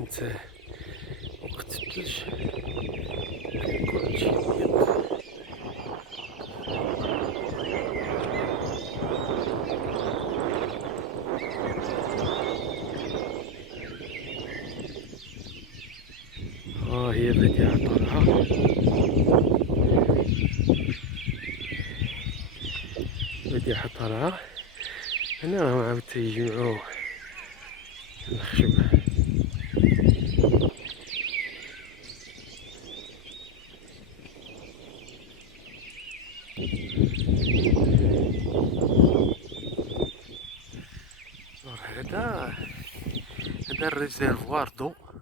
كانت وقت الثلج كان كلشي أبيض. ها هي بديعة طالعة، بديعة طالعة. هنا راهم عاود تيجمعو الخشب. هذا الريزيرفوار دو